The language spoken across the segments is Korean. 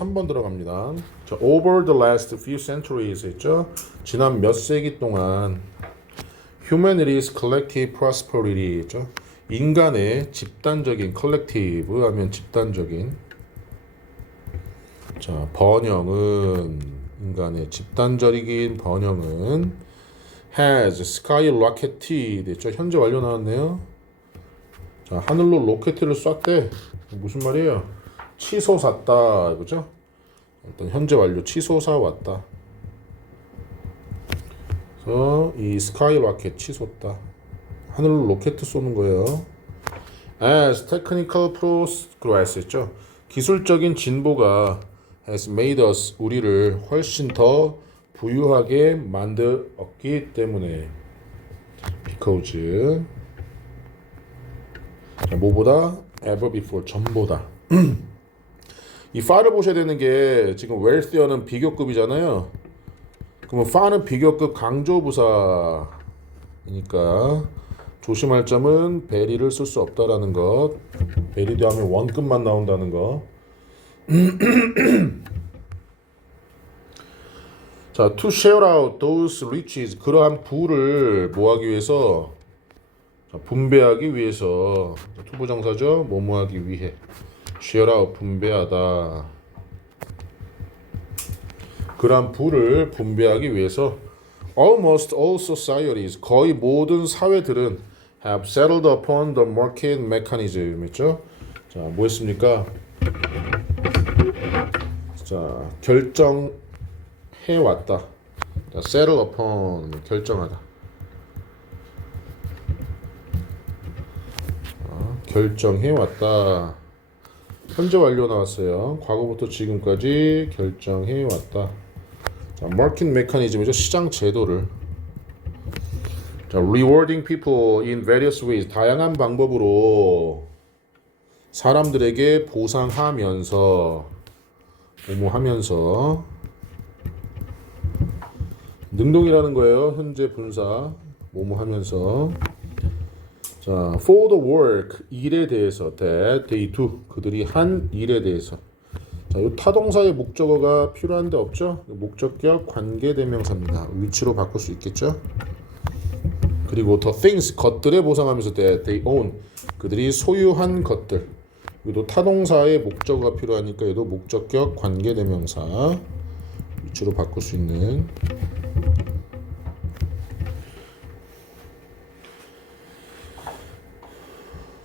3번 들어갑니다. 자, over the last few centuries 했죠. 지난 몇 세기 동안 humanity's collective prosperity 했죠. 인간의 집단적인 collective 하면 집단적인 자, 번영은 인간의 집단적인 번영은 has skyrocketed 됐죠. 현재 완료 나왔네요. 자, 하늘로 로켓을 쐈대. 무슨 말이에요? 치솟았다. 그죠? 일단 현재 완료 치솟아 왔다. 그래서 이 스카이 로켓 치솟다. 하늘로 로켓 쏘는 거예요. As technical progress 했죠. 기술적인 진보가 has made us 우리를 훨씬 더 부유하게 만들었기 때문에 because 자, 뭐보다 ever before 전보다 이 far를 보셔야 되는 게 지금 wealthy는 비교급이잖아요. 그러면 far는 비교급 강조부사이니까 조심할 점은 베리를 쓸 수 없다라는 것. 베리도 하면 원급만 나온다는 거. 자, to share out those riches 그러한 부를 모하기 위해서 자, 분배하기 위해서 투부정사죠. 뭐뭐하기 위해 out 분배하다. 그러한 부를 분배하기 위해서 almost all societies 거의 모든 사회들은 have settled upon the market mechanism 했죠. 자, 뭐였습니까? 자, 결정해 왔다. 자, settle upon 결정하다. 결정해 왔다. 현재 완료 나왔어요. 과거부터 지금까지 결정해 왔다. 자, 마켓 메커니즘이죠. 시장 제도를. 자, rewarding people in various ways. 다양한 방법으로 사람들에게 보상하면서 뭐뭐 하면서 능동이라는 거예요. 현재 분사 뭐뭐 하면서 자, for the work 일에 대해서 that they do 그들이 한 일에 대해서 자, 이 타동사의 목적어가 필요한데 없죠? 목적격 관계대명사입니다. 위치로 바꿀 수 있겠죠? 그리고 the things 것들에 보상하면서 that they own 그들이 소유한 것들 여기도 타동사의 목적어가 필요하니까 얘도 목적격 관계대명사 위치로 바꿀 수 있는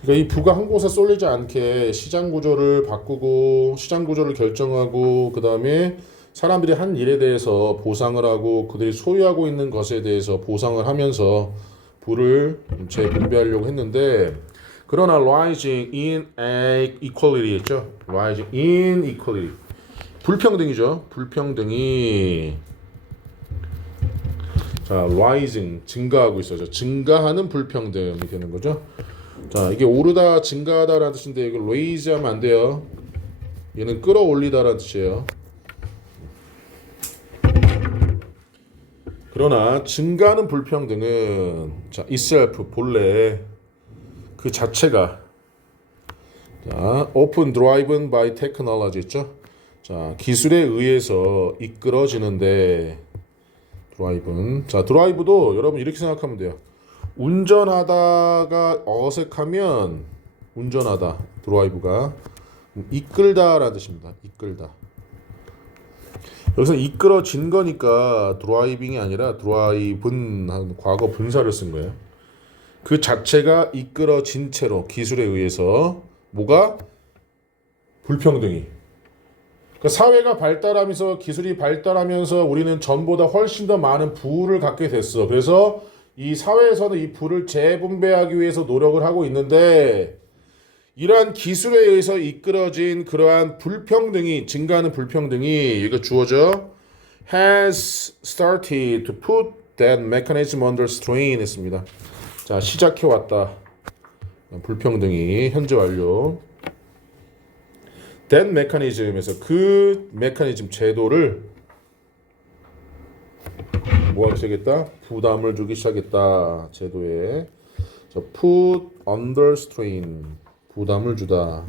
그러니까 이 부가 한 곳에 쏠리지 않게 시장 구조를 바꾸고 시장 구조를 결정하고 그 다음에 사람들이 한 일에 대해서 보상을 하고 그들이 소유하고 있는 것에 대해서 보상을 하면서 부를 재분배하려고 했는데 그러나 rising in equality 했죠. rising in equality 불평등이죠. 불평등이 자 rising 증가하고 있어요. 증가하는 불평등이 되는 거죠. 자 이게 오르다 증가하다라는 뜻인데 이거 raise 하면 안 돼요. 얘는 끌어올리다라는 뜻이에요. 그러나 증가하는 불평등은 자 itself 본래 그 자체가 자 open driven by technology 있죠. 자 기술에 의해서 이끌어지는데 드라이브는 자 드라이브도 여러분 이렇게 생각하면 돼요. 운전하다가 어색하면 운전하다 드라이브가 이끌다라는 뜻입니다. 이끌다. 여기서 이끌어진 거니까 드라이빙이 아니라 드라이븐 하는 과거 분사를 쓴 거예요. 그 자체가 이끌어진 채로 기술에 의해서 뭐가 불평등이 그러니까 사회가 발달하면서 기술이 발달하면서 우리는 전보다 훨씬 더 많은 부를 갖게 됐어. 그래서 이 사회에서는 이 부를 재분배하기 위해서 노력을 하고 있는데 이러한 기술에 의해서 이끌어진 그러한 불평등이 증가하는 불평등이 이거 주어져 has started to put that mechanism under strain 했습니다. 자 시작해 왔다. 불평등이 현재 완료. that mechanism에서 그 메커니즘 제도를 뭐 하기 시작했다? 부담을 주기 시작했다. 제도에. 자, put under strain. 부담을 주다.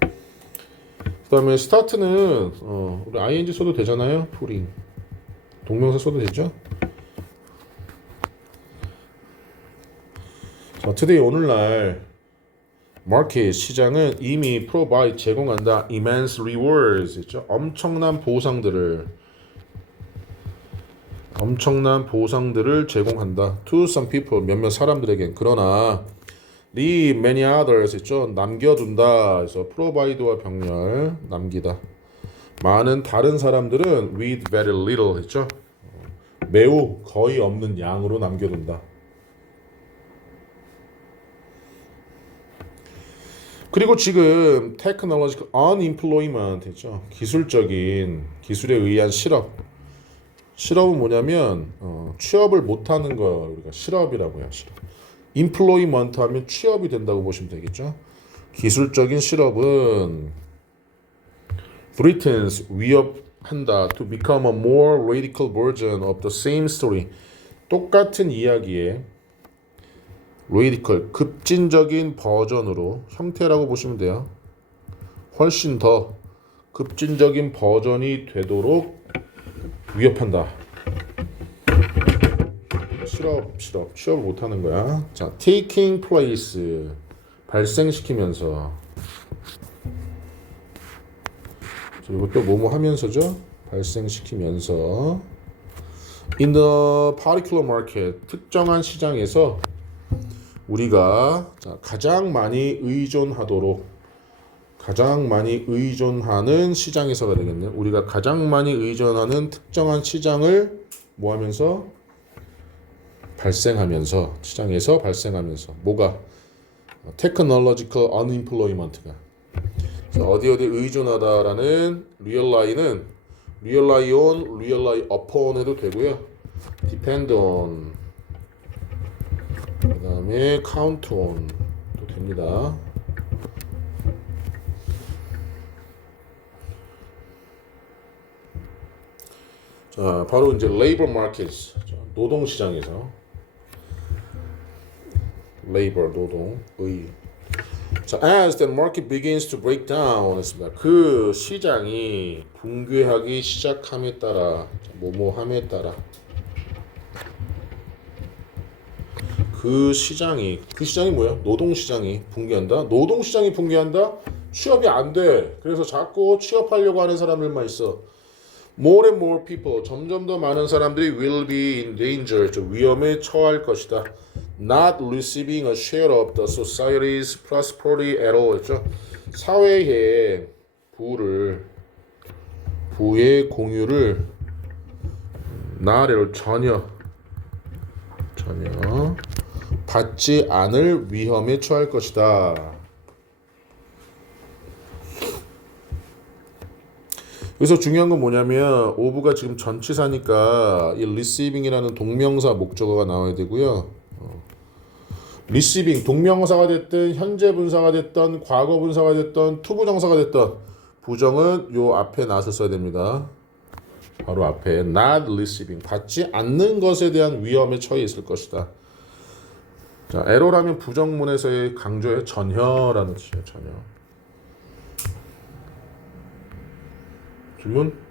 그 다음에 스타트는 어, 우리 ing 써도 되잖아요. 풀링 동명사 써도 되죠. 자, 투데이 오늘날 마켓 시장은 이미 provide 제공한다 immense rewards 있죠. 엄청난 보상들을 엄청난 보상들을 제공한다. To some people 몇몇 사람들에겐 그러나 the many others 있죠. 남겨둔다. 그래서 provide와 병렬 남기다. 많은 다른 사람들은 with very little 했죠. 매우 거의 없는 양으로 남겨둔다. 그리고 지금 technological unemployment 있죠. 기술적인 기술에 의한 실업. 실업은 뭐냐면 어, 취업을 못 하는 거 우리가 실업이라고 해요. 실업. employment 하면 취업이 된다고 보시면 되겠죠. 기술적인 실업은 threatens 위협한다 to become a more radical version of the same story. 똑같은 이야기 의 radical 급진적인 버전으로 형태라고 보시면 돼요. 훨씬 더 급진적인 버전이 되도록 위협한다. 실업, 실업, 취업을 못하는 거야. 자, taking place 발생시키면서. 자, 이것도 뭐뭐 하면서죠? 발생시키면서. In the particular market 특정한 시장에서 우리가 자, 가장 많이 의존하도록 가장 많이 의존하는 시장에서가 되겠네요. 우리가 가장 많이 의존하는 특정한 시장을 뭐 하면서? 발생하면서 시장에서 발생하면서. 뭐가? 테크놀로지컬 unemployment가. 그래서 어디 어디 의존하다라는 really는 rely on, rely upon 해도 되고요. depend on 그 다음에 count on 또 됩니다. 자, 바로 이제 labor markets 노동 시장에서 labor 노동 의 자, as the market begins to break down 했습니다. 그 시장이 붕괴하기 시작함에 따라 뭐뭐함에 따라 그 시장이 그 시장이 뭐야? 노동 시장이 붕괴한다. 노동 시장이 붕괴한다. 취업이 안 돼. 그래서 자꾸 취업하려고 하는 사람들만 있어. More and more people 점점 더 많은 사람들이 will be in danger 저 위험에 처할 것이다. Not receiving a share of the society's prosperity at all 했죠. 사회의 부를 부의 공유를 나를 전혀 전혀 받지 않을 위험에 처할 것이다. 여기서 중요한 건 뭐냐면 오브가 지금 전치사니까 이 receiving이라는 동명사 목적어가 나와야 되고요. 어. receiving 동명사가 됐든 현재 분사가 됐든 과거 분사가 됐든 투부정사가 됐든 부정은 요 앞에 나서 써야 됩니다. 바로 앞에 not receiving 받지 않는 것에 대한 위험에 처해 있을 것이다. 자, 에러라면 부정문에서의 강조의 전혀라는 뜻이에요. 전혀. 질문?